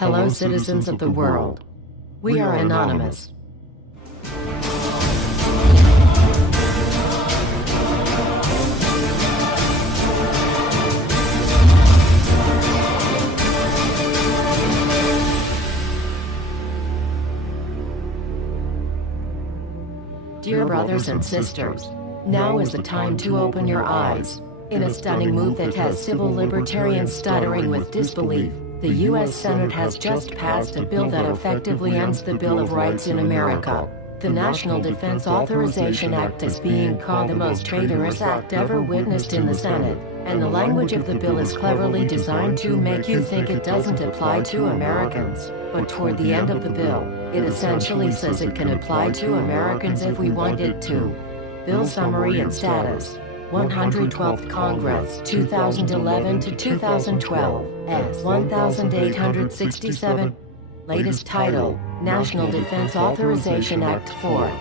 Hello, citizens of the world. We are anonymous. Dear brothers and sisters, now is the time to open your eyes. In a stunning move that has civil libertarians stuttering with disbelief, the U.S. Senate has just passed a bill that effectively ends the Bill of Rights in America. The National Defense Authorization Act is being called the most traitorous act ever witnessed in the Senate, and the language of the bill is cleverly designed to make you think it doesn't apply to Americans. But toward the end of the bill, it essentially says it can apply to Americans if we want it to. Bill summary and status. 112th Congress, 2011 to 2012, S. 1867. Latest title, National Defense Authorization Act 4.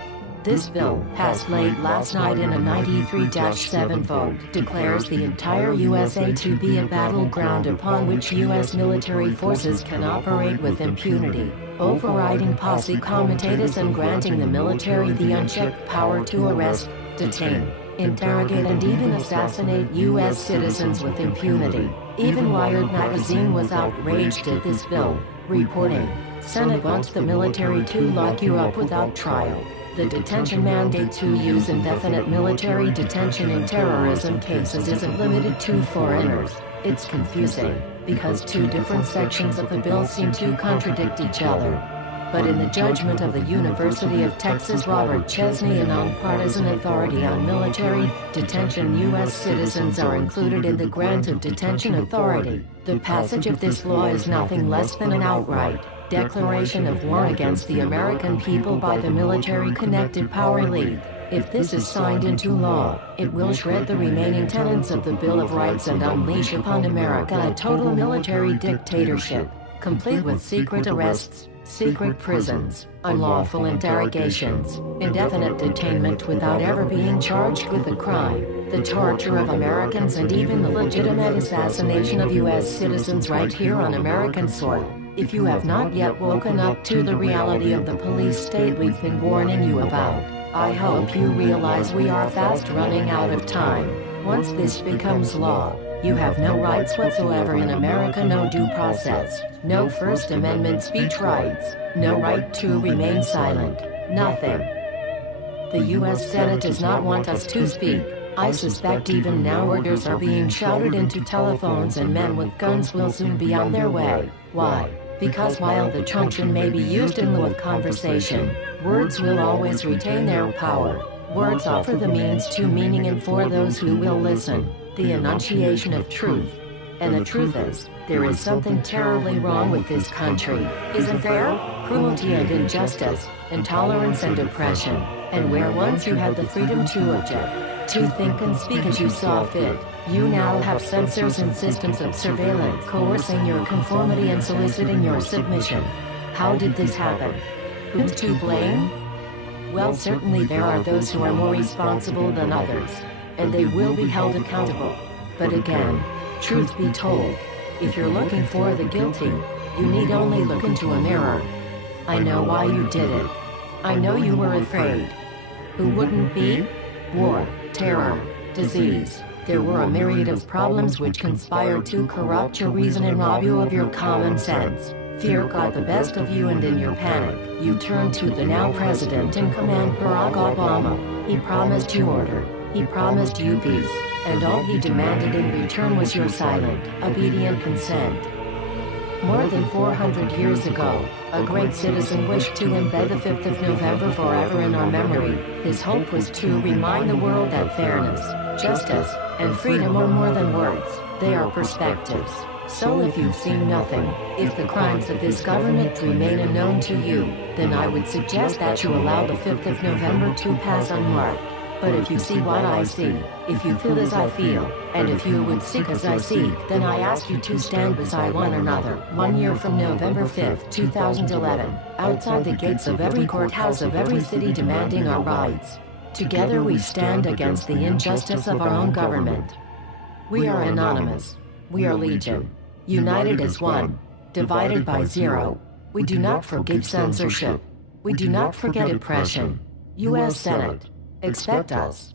This bill, passed late last night in a 93-7 vote, declares the entire USA to be a battleground upon which U.S. military forces can operate with impunity, overriding posse comitatus and granting the military the unchecked power to arrest, detain, interrogate and even assassinate U.S. citizens with impunity. Even Wired magazine was outraged at this bill, reporting, Senate wants the military to lock you up without trial. The detention mandate to use indefinite military detention in terrorism cases isn't limited to foreigners. It's confusing, because two different sections of the bill seem to contradict each other. But in the judgment of the University of Texas Robert Chesney, a nonpartisan authority on military detention, U.S. citizens are included in the grant of detention authority. The passage of this law is nothing less than an outright declaration of war against the American people by the military-connected power elite. If this is signed into law, it will shred the remaining tenets of the Bill of Rights and unleash upon America a total military dictatorship, complete with secret arrests, secret prisons, unlawful interrogations, indefinite detainment without ever being charged with a crime, the torture of Americans and even the legitimate assassination of U.S. citizens right here on American soil. If you have not yet woken up to the reality of the police state we've been warning you about, I hope you realize we are fast running out of time. Once this becomes law, you have no rights whatsoever in America, no due process, no First Amendment speech rights, no right to remain silent, nothing. The U.S. Senate does not want us to speak. I suspect even now orders are being shouted into telephones and men with guns will soon be on their way. Why? Because while the truncheon may be used in lieu of conversation, words will always retain their power. Words offer the means to meaning and for those who will listen, the enunciation of truth. And the truth is, there is something terribly wrong with this country, isn't there? Cruelty and injustice, intolerance and oppression, and where once you had the freedom to object, to think and speak as you saw fit, you now have censors and systems of surveillance coercing your conformity and soliciting your submission. How did this happen? Who's to blame? Well, certainly there are those who are more responsible than others, and they will be held accountable. But again, truth be told, if you're looking for the guilty, you need only look into a mirror. I know why you did it. I know you were afraid. Who wouldn't be? War, terror, disease. There were a myriad of problems which conspired to corrupt your reason and rob you of your common sense. Fear got the best of you, and in your panic, you turned to the now president in command, Barack Obama. He promised you order. He promised you peace. And all he demanded in return was your silent, obedient consent. More than 400 years ago, a great citizen wished to embed the 5th of November forever in our memory. His hope was to remind the world that fairness, justice, and freedom are more than words, they are perspectives. So if you've seen nothing, if the crimes of this government remain unknown to you, then I would suggest that you allow the 5th of November to pass unmarked. But if you see what I see, if you feel as I feel, and if you would seek as I seek, then I ask you to stand beside one another, 1 year from November 5th, 2011, outside the gates of every courthouse of every city demanding our rights. Together we stand against the injustice of our own government. We are anonymous. We are legion. United as one. divided by 0. We do not forgive censorship. We do not forget oppression. U.S. Senate. Expect us.